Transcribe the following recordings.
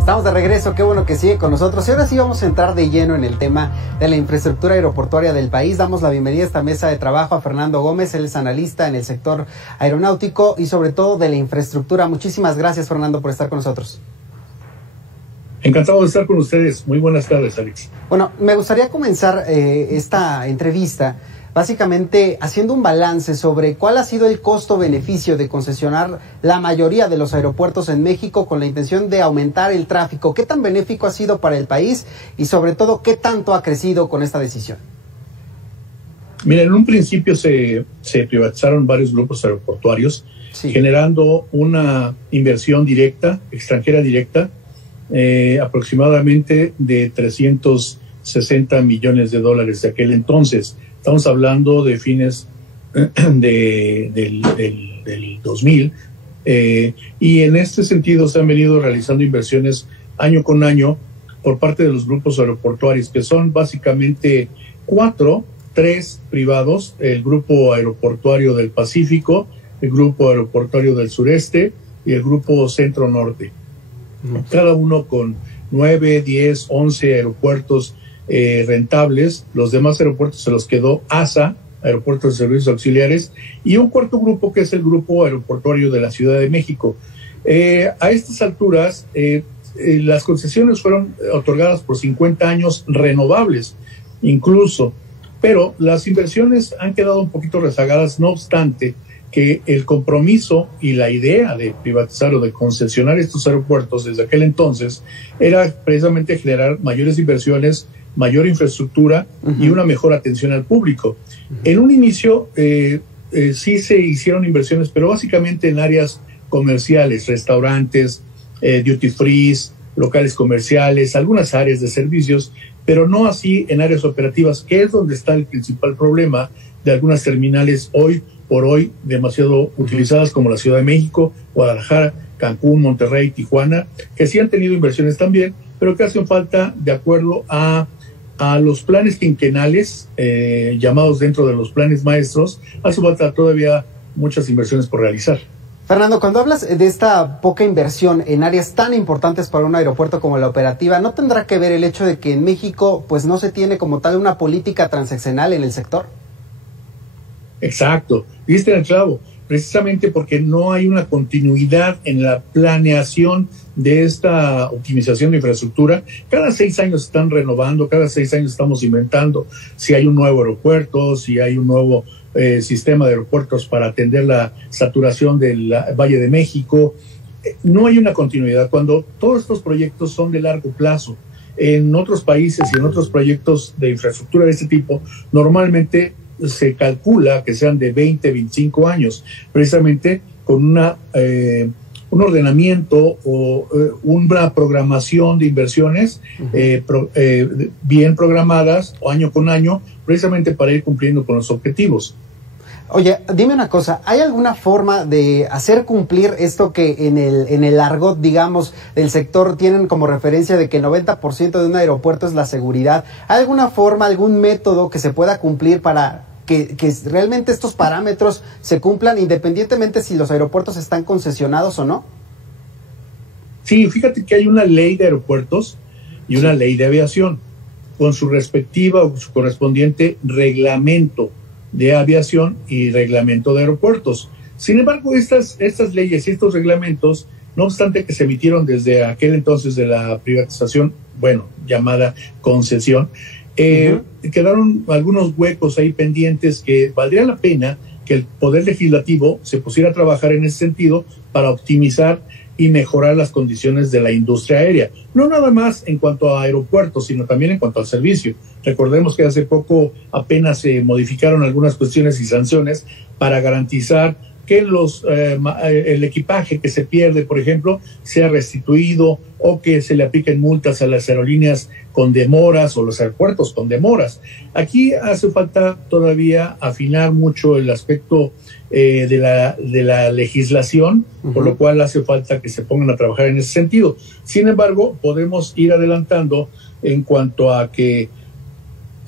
Estamos de regreso, qué bueno que sigue con nosotros. Y ahora sí vamos a entrar de lleno en el tema de la infraestructura aeroportuaria del país. Damos la bienvenida a esta mesa de trabajo a Fernando Gómez, él es analista en el sector aeronáutico y sobre todo de la infraestructura. Muchísimas gracias, Fernando, por estar con nosotros. Encantado de estar con ustedes. Muy buenas tardes, Alex. Bueno, me gustaría comenzar esta entrevista básicamente haciendo un balance sobre cuál ha sido el costo-beneficio de concesionar la mayoría de los aeropuertos en México con la intención de aumentar el tráfico. ¿Qué tan benéfico ha sido para el país y sobre todo qué tanto ha crecido con esta decisión? Mira, en un principio se privatizaron varios grupos aeroportuarios, sí, generando una inversión directa, extranjera directa, aproximadamente de 360 millones de dólares de aquel entonces. Estamos hablando de fines del 2000, y en este sentido se han venido realizando inversiones año con año por parte de los grupos aeroportuarios, que son básicamente tres privados: el Grupo Aeroportuario del Pacífico, el Grupo Aeroportuario del Sureste y el Grupo Centro Norte. Cada uno con 9, 10, 11 aeropuertos rentables. Los demás aeropuertos se los quedó ASA, Aeropuertos de Servicios Auxiliares, y un cuarto grupo que es el Grupo Aeroportuario de la Ciudad de México. A estas alturas, las concesiones fueron otorgadas por 50 años renovables, incluso, pero las inversiones han quedado un poquito rezagadas, no obstante que el compromiso y la idea de privatizar o de concesionar estos aeropuertos desde aquel entonces era precisamente generar mayores inversiones, mayor infraestructura y una mejor atención al público. En un inicio sí se hicieron inversiones, pero básicamente en áreas comerciales, restaurantes, duty free, locales comerciales, algunas áreas de servicios, pero no así en áreas operativas, que es donde está el principal problema de algunas terminales hoy por hoy demasiado utilizadas, como la Ciudad de México, Guadalajara, Cancún, Monterrey, Tijuana, que sí han tenido inversiones también, pero que hacen falta de acuerdo a los planes quinquenales, llamados dentro de los planes maestros. Hace falta todavía muchas inversiones por realizar. Fernando, cuando hablas de esta poca inversión en áreas tan importantes para un aeropuerto como la operativa, ¿no tendrá que ver el hecho de que en México pues no se tiene como tal una política transaccional en el sector? Exacto, diste el clavo, precisamente porque no hay una continuidad en la planeación de esta optimización de infraestructura. Cada 6 años están renovando, cada 6 años estamos inventando si hay un nuevo aeropuerto, si hay un nuevo sistema de aeropuertos para atender la saturación del Valle de México. No hay una continuidad cuando todos estos proyectos son de largo plazo. En otros países y en otros proyectos de infraestructura de este tipo, normalmente se calcula que sean de 20, 25 años, precisamente con un ordenamiento o una programación de inversiones bien programadas año con año, precisamente para ir cumpliendo con los objetivos. Oye, dime una cosa, ¿hay alguna forma de hacer cumplir esto que en el argot, digamos, del sector tienen como referencia de que el 90% de un aeropuerto es la seguridad? ¿Hay alguna forma, algún método que se pueda cumplir para que realmente estos parámetros se cumplan independientemente si los aeropuertos están concesionados o no? Sí, fíjate que hay una ley de aeropuertos y una ley de aviación, con su respectiva o su correspondiente reglamento de aviación y reglamento de aeropuertos. Sin embargo, estas leyes y estos reglamentos, no obstante que se emitieron desde aquel entonces de la privatización, bueno, llamada concesión, quedaron algunos huecos ahí pendientes que valdría la pena que el Poder Legislativo se pusiera a trabajar en ese sentido para optimizar y mejorar las condiciones de la industria aérea. No nada más en cuanto a aeropuertos, sino también en cuanto al servicio. Recordemos que hace poco apenas se modificaron algunas cuestiones y sanciones para garantizar que el equipaje que se pierde, por ejemplo, sea restituido o que se le apliquen multas a las aerolíneas con demoras o los aeropuertos con demoras. Aquí hace falta todavía afinar mucho el aspecto de la legislación, por lo cual hace falta que se pongan a trabajar en ese sentido. Sin embargo, podemos ir adelantando en cuanto a que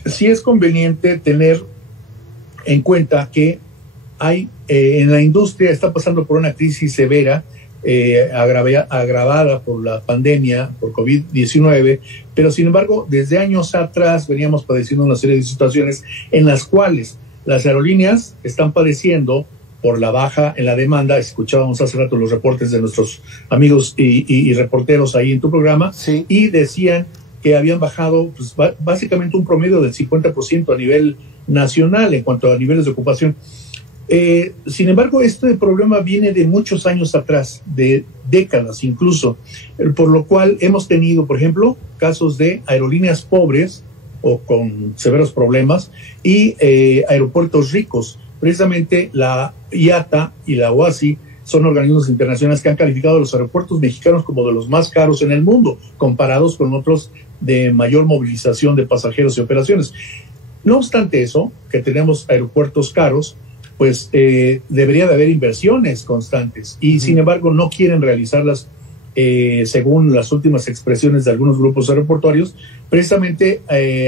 sí es conveniente tener en cuenta que hay en la industria está pasando por una crisis severa agravada por la pandemia, por COVID-19, pero sin embargo, desde años atrás veníamos padeciendo una serie de situaciones en las cuales las aerolíneas están padeciendo por la baja en la demanda. Escuchábamos hace rato los reportes de nuestros amigos y reporteros ahí en tu programa, sí, y decían que habían bajado pues, básicamente un promedio del 50% a nivel nacional en cuanto a niveles de ocupación. Sin embargo, este problema viene de muchos años atrás, de décadas incluso, por lo cual hemos tenido, por ejemplo, casos de aerolíneas pobres o con severos problemas y aeropuertos ricos. Precisamente la IATA y la OASI son organismos internacionales que han calificado a los aeropuertos mexicanos como de los más caros en el mundo, comparados con otros de mayor movilización de pasajeros y operaciones. No obstante eso, que tenemos aeropuertos caros, pues debería de haber inversiones constantes y sin embargo no quieren realizarlas según las últimas expresiones de algunos grupos aeroportuarios, precisamente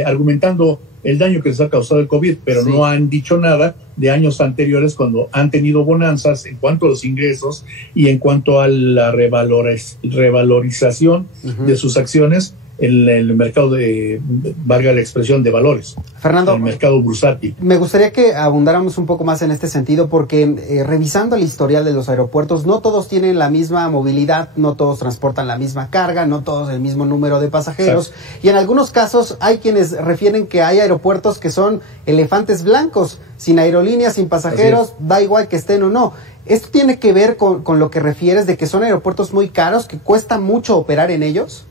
argumentando el daño que les ha causado el COVID, pero sí, no han dicho nada de años anteriores cuando han tenido bonanzas en cuanto a los ingresos y en cuanto a la revalorización de sus acciones en el mercado de, valga la expresión, de valores. Fernando, el mercado bursátil. Me gustaría que abundáramos un poco más en este sentido porque revisando el historial de los aeropuertos, no todos tienen la misma movilidad, no todos transportan la misma carga, no todos el mismo número de pasajeros. Exacto. Y en algunos casos hay quienes refieren que hay aeropuertos que son elefantes blancos, sin aerolíneas, sin pasajeros, da igual que estén o no. ¿Esto tiene que ver con lo que refieres de que son aeropuertos muy caros, que cuesta mucho operar en ellos?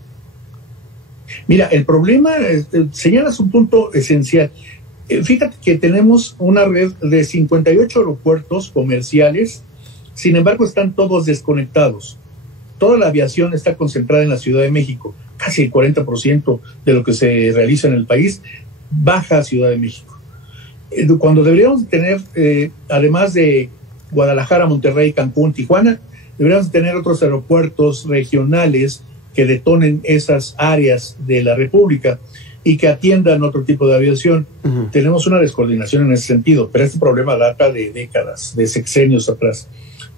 Mira, el problema, señalas un punto esencial. Fíjate que tenemos una red de 58 aeropuertos comerciales, sin embargo están todos desconectados. Toda la aviación está concentrada en la Ciudad de México. Casi el 40% de lo que se realiza en el país baja a Ciudad de México. Cuando deberíamos tener, además de Guadalajara, Monterrey, Cancún, Tijuana, deberíamos tener otros aeropuertos regionales que detonen esas áreas de la República y que atiendan otro tipo de aviación. Tenemos una descoordinación en ese sentido, pero este problema data de décadas, de sexenios atrás.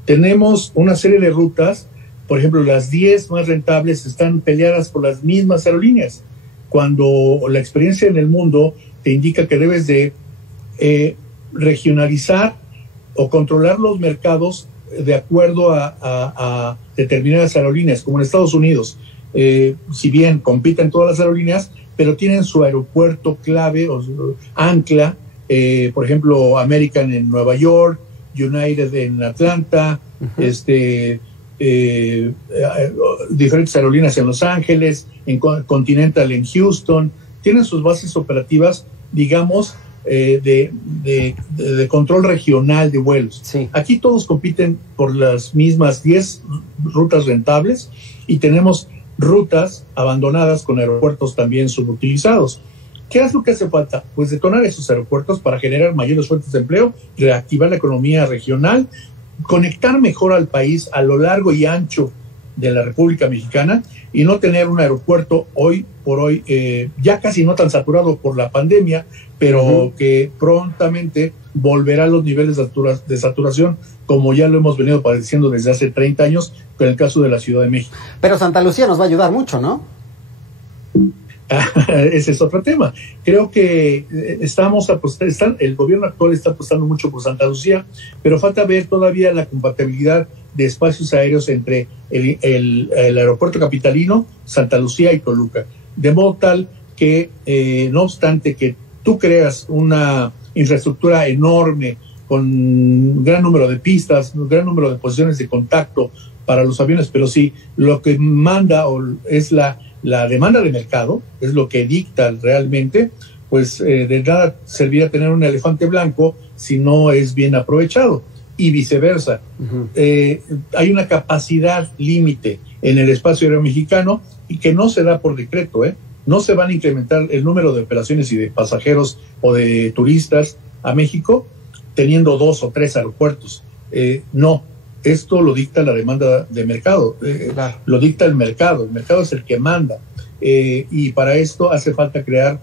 Tenemos una serie de rutas, por ejemplo, las 10 más rentables están peleadas por las mismas aerolíneas, cuando la experiencia en el mundo te indica que debes de regionalizar o controlar los mercados de acuerdo a determinadas aerolíneas, como en Estados Unidos. Si bien compiten todas las aerolíneas, pero tienen su aeropuerto clave o ancla, por ejemplo, American en Nueva York, United en Atlanta, diferentes aerolíneas en Los Ángeles, en Continental en Houston, tienen sus bases operativas, digamos, de control regional de vuelos. Sí. Aquí todos compiten por las mismas 10 rutas rentables y tenemos rutas abandonadas con aeropuertos también subutilizados. ¿Qué es lo que hace falta? Pues detonar esos aeropuertos para generar mayores fuentes de empleo, reactivar la economía regional, conectar mejor al país a lo largo y ancho de la República Mexicana y no tener un aeropuerto hoy por hoy ya casi no tan saturado por la pandemia, pero que prontamente volverá a los niveles de saturación como ya lo hemos venido padeciendo desde hace 30 años con el caso de la Ciudad de México. Pero Santa Lucía nos va a ayudar mucho, ¿no? Ese es otro tema. Creo que el gobierno actual está apostando mucho por Santa Lucía, pero falta ver todavía la compatibilidad de espacios aéreos entre el aeropuerto capitalino, Santa Lucía y Toluca. De modo tal que, no obstante que tú creas una infraestructura enorme con un gran número de pistas, un gran número de posiciones de contacto para los aviones, pero sí, lo que manda es la demanda de mercado, es lo que dicta realmente, pues de nada serviría tener un elefante blanco si no es bien aprovechado, y viceversa. Hay una capacidad límite en el espacio aéreo mexicano y que no se da por decreto, no se van a incrementar el número de operaciones y de pasajeros o de turistas a México teniendo 2 o 3 aeropuertos. No, esto lo dicta la demanda de mercado, claro. Lo dicta el mercado es el que manda, y para esto hace falta crear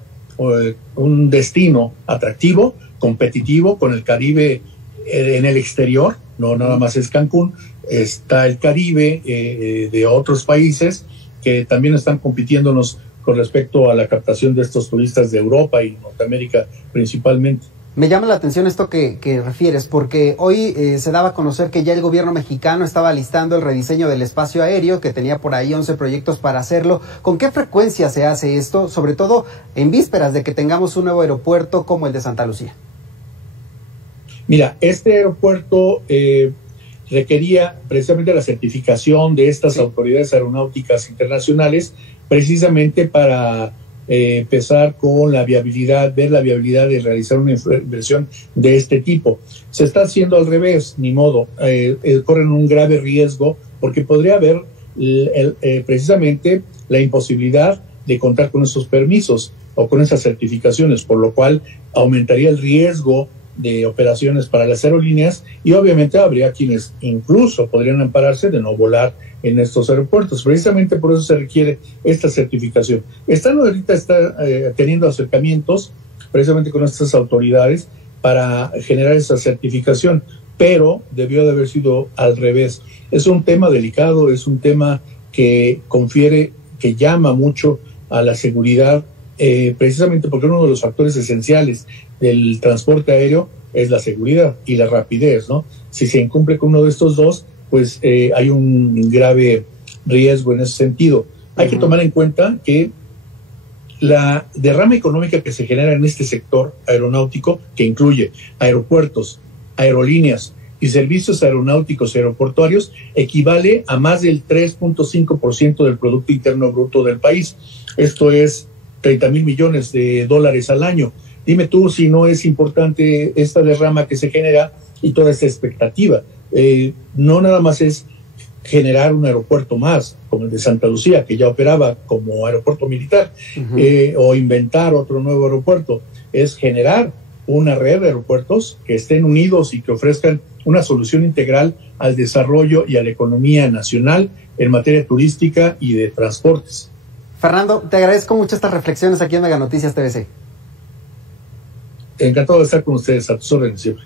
un destino atractivo, competitivo, con el Caribe en el exterior, no nada más es Cancún, está el Caribe, de otros países que también están compitiéndonos con respecto a la captación de estos turistas de Europa y Norteamérica principalmente. Me llama la atención esto que refieres, porque hoy se daba a conocer que ya el gobierno mexicano estaba listando el rediseño del espacio aéreo, que tenía por ahí 11 proyectos para hacerlo. ¿Con qué frecuencia se hace esto, sobre todo en vísperas de que tengamos un nuevo aeropuerto como el de Santa Lucía? Mira, este aeropuerto requería precisamente la certificación de estas autoridades aeronáuticas internacionales, precisamente para empezar con la viabilidad, ver la viabilidad de realizar una inversión de este tipo. Se está haciendo al revés, ni modo, corren un grave riesgo porque podría haber precisamente la imposibilidad de contar con esos permisos o con esas certificaciones, por lo cual aumentaría el riesgo de operaciones para las aerolíneas y obviamente habría quienes incluso podrían ampararse de no volar en estos aeropuertos. Precisamente por eso se requiere esta certificación. Ahorita está teniendo acercamientos precisamente con estas autoridades para generar esa certificación, pero debió de haber sido al revés. Es un tema delicado, es un tema que confiere, que llama mucho a la seguridad, precisamente porque uno de los factores esenciales del transporte aéreo es la seguridad y la rapidez, ¿no? Si se incumple con uno de estos dos, pues hay un grave riesgo en ese sentido. Hay que tomar en cuenta que la derrama económica que se genera en este sector aeronáutico, que incluye aeropuertos, aerolíneas y servicios aeronáuticos y aeroportuarios, equivale a más del 3.5% del Producto Interno Bruto del país. Esto es 30,000 millones de dólares al año. Dime tú si no es importante esta derrama que se genera y toda esta expectativa. No nada más es generar un aeropuerto más, como el de Santa Lucía, que ya operaba como aeropuerto militar, o inventar otro nuevo aeropuerto. Es generar una red de aeropuertos que estén unidos y que ofrezcan una solución integral al desarrollo y a la economía nacional en materia turística y de transportes. Fernando, te agradezco mucho estas reflexiones aquí en Mega Noticias TVC. Encantado de estar con ustedes, a tus órdenes siempre.